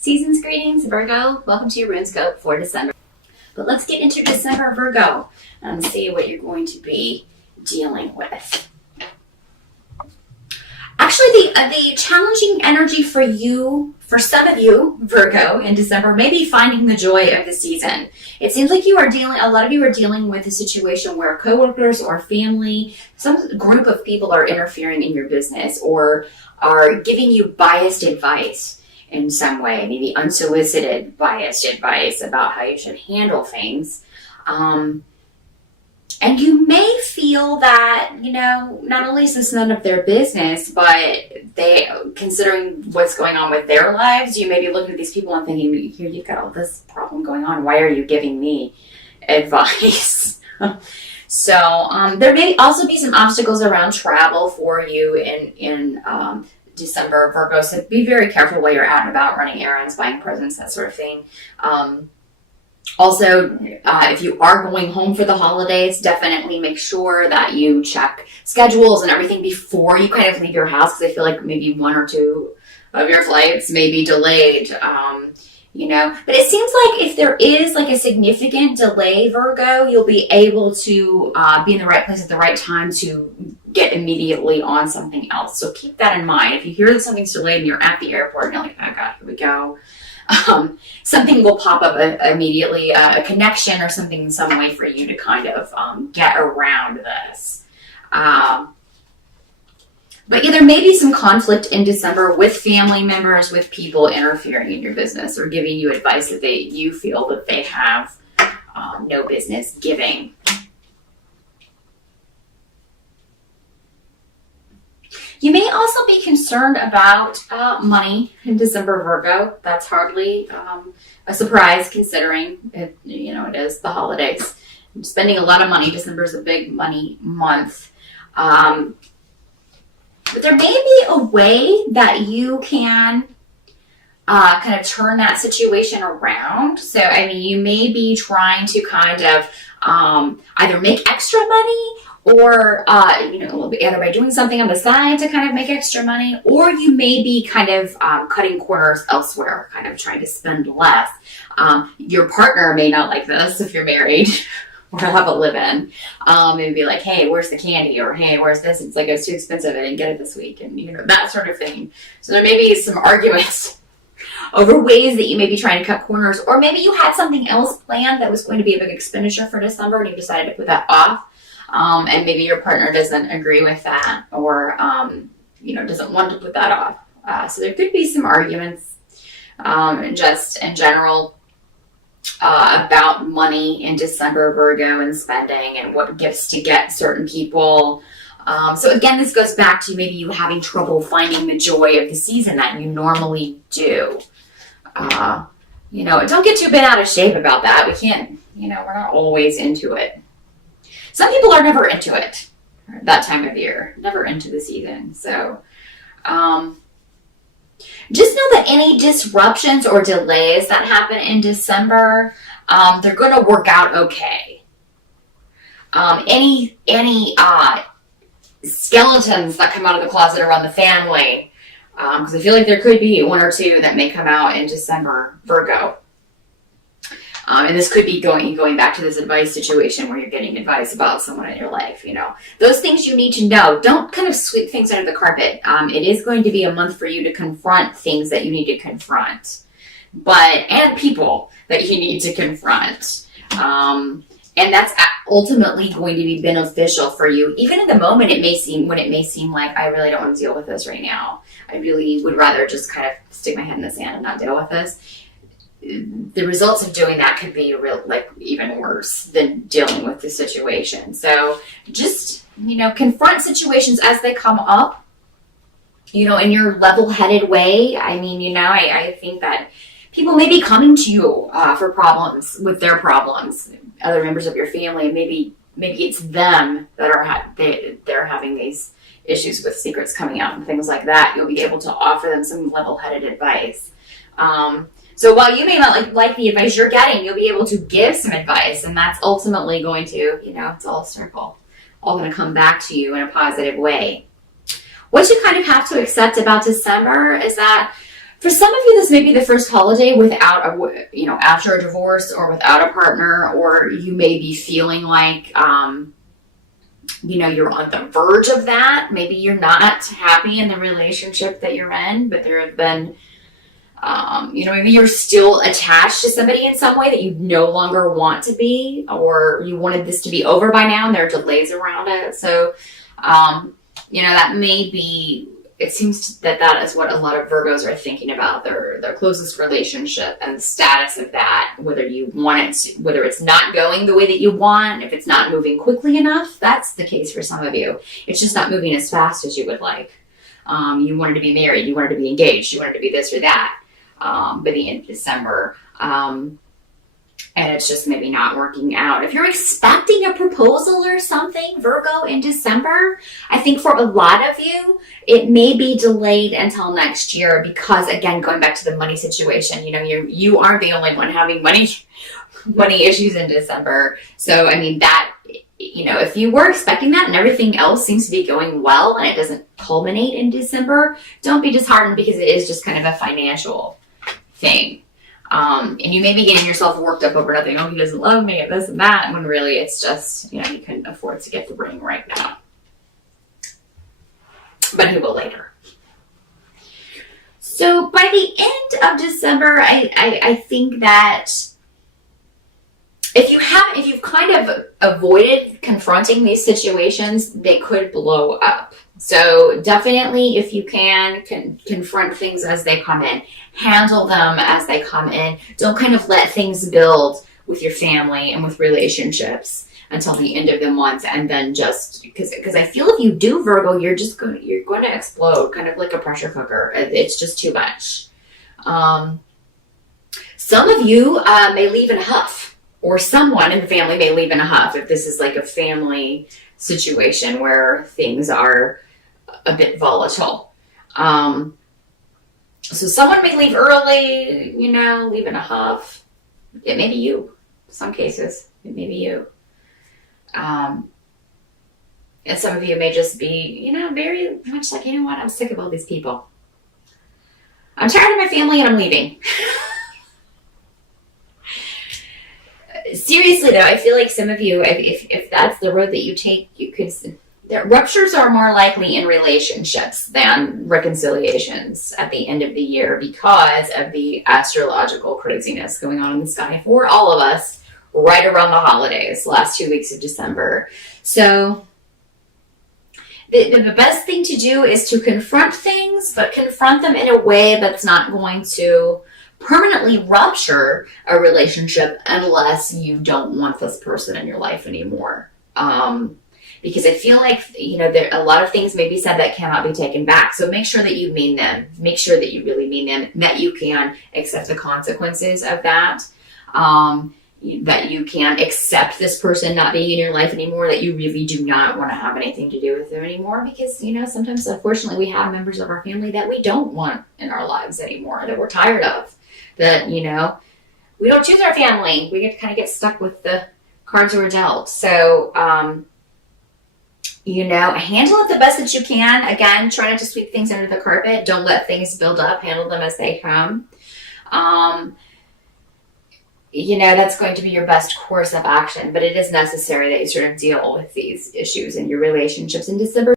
Season's greetings, Virgo. Welcome to your RuneScope for December. But let's get into December, Virgo, and see what you're going to be dealing with. Actually, the challenging energy for you, for some of you, Virgo, in December, may be finding the joy of the season. It seems like a lot of you are dealing with a situation where coworkers or family, some group of people are interfering in your business or are giving you biased advice in some way, maybe unsolicited biased advice about how you should handle things. And you may feel that, not only is this none of their business, but considering what's going on with their lives, you may be looking at these people and thinking, here, you've got all this problem going on. Why are you giving me advice? So there may also be some obstacles around travel for you in December, Virgo. So be very careful while you're out and about running errands, buying presents, that sort of thing. Also, if you are going home for the holidays, definitely make sure that you check schedules and everything before you kind of leave your house, because I feel like maybe one or two of your flights may be delayed. But it seems like if there is like a significant delay, Virgo, you'll be able to be in the right place at the right time to get immediately on something else. So keep that in mind. If you hear that something's delayed and you're at the airport and you're like, oh God, here we go. Something will pop up immediately, a connection or something in some way for you to kind of get around this. But yeah, there may be some conflict in December with family members, with people interfering in your business or giving you advice that you feel that they have no business giving. You may also be concerned about money in December, Virgo. That's hardly a surprise considering it is the holidays. Spending a lot of money. December is a big money month. But there may be a way that you can kind of turn that situation around. So, you may be trying to kind of either make extra money or, either by doing something on the side to kind of make extra money, or you may be kind of cutting corners elsewhere, kind of trying to spend less. Your partner may not like this if you're married or have a live-in. Maybe be like, hey, where's the candy? Or, hey, where's this? It's like, it's too expensive. I didn't get it this week. And, that sort of thing. So there may be some arguments over ways that you may be trying to cut corners, or maybe you had something else planned that was going to be a big expenditure for December and you decided to put that off. And maybe your partner doesn't agree with that or, doesn't want to put that off. So there could be some arguments just in general about money in December, Virgo, and spending and what gifts to get certain people. So again, this goes back to maybe you having trouble finding the joy of the season that you normally do. Don't get too bent out of shape about that. We can't, we're not always into it. Some people are never into it that time of year, never into the season. So just know that any disruptions or delays that happen in December, they're going to work out okay. Any skeletons that come out of the closet around the family, because I feel like there could be one or two that may come out in December, Virgo. And this could be going back to this advice situation where you're getting advice about someone in your life, Those things you need to know. Don't kind of sweep things under the carpet. It is going to be a month for you to confront things that you need to confront. And people that you need to confront. And that's ultimately going to be beneficial for you. Even in the moment, it may seem like I really don't want to deal with this right now. I really would rather just kind of stick my head in the sand and not deal with this. The results of doing that could be even worse than dealing with the situation. So just, confront situations as they come up, in your level-headed way. I think that people may be coming to you for problems with their problems, other members of your family. Maybe it's them that are they're having these issues with secrets coming out and things like that. You'll be able to offer them some level-headed advice. So while you may not like the advice you're getting, you'll be able to give some advice, and that's ultimately going to, it's all a circle, all going to come back to you in a positive way. What you kind of have to accept about December is that For some of you, this may be the first holiday without after a divorce or without a partner, or you may be feeling like, you're on the verge of that. Maybe you're not happy in the relationship that you're in, but there have been, maybe you're still attached to somebody in some way that you no longer want to be, or you wanted this to be over by now and there are delays around it. So, that may be, it seems that is what a lot of Virgos are thinking about, their closest relationship and the status of that, whether you want it, whether it's not going the way that you want, if it's not moving quickly enough. That's the case for some of you. It's just not moving as fast as you would like. You wanted to be married, you wanted to be engaged, you wanted to be this or that by the end of December. And it's just maybe not working out. If you're expecting a proposal or something, Virgo, in December, I think for a lot of you, it may be delayed until next year because, again, going back to the money situation, you aren't the only one having money issues in December. So, if you were expecting that and everything else seems to be going well and it doesn't culminate in December, don't be disheartened because it is just kind of a financial thing. And you may be getting yourself worked up over nothing. Oh, he doesn't love me and this and that. When really it's just, you couldn't afford to get the ring right now. But he will later. So by the end of December, I think that if you've kind of avoided confronting these situations, they could blow up. So definitely, if you can confront things as they come in, handle them as they come in. Don't kind of let things build with your family and with relationships until the end of the month, and then just because I feel if you do, Virgo, you're going to explode, kind of like a pressure cooker. It's just too much. Some of you may leave in a huff, or someone in the family may leave in a huff if this is like a family situation where things are a bit volatile. So someone may leave early, leave in a huff. It may be you. In some cases, it may be you. And some of you may just be, very much like, what? I'm sick of all these people. I'm tired of my family and I'm leaving. Seriously though, I feel like some of you, if that's the road that you take, you could... Ruptures are more likely in relationships than reconciliations at the end of the year because of the astrological craziness going on in the sky for all of us right around the holidays, last 2 weeks of December. So the best thing to do is to confront things, but confront them in a way that's not going to permanently rupture a relationship unless you don't want this person in your life anymore. Because I feel like, there a lot of things may be said that cannot be taken back. So make sure that you mean them. Make sure that you really mean them, that you can accept the consequences of that. That you can accept this person not being in your life anymore, that you really do not want to have anything to do with them anymore. Because, sometimes, unfortunately, we have members of our family that we don't want in our lives anymore, that we're tired of. That, we don't choose our family. We kind of get stuck with the cards we're dealt. So, handle it the best that you can. Again, try not to sweep things under the carpet. Don't let things build up. Handle them as they come. That's going to be your best course of action, but it is necessary that you sort of deal with these issues in your relationships in December.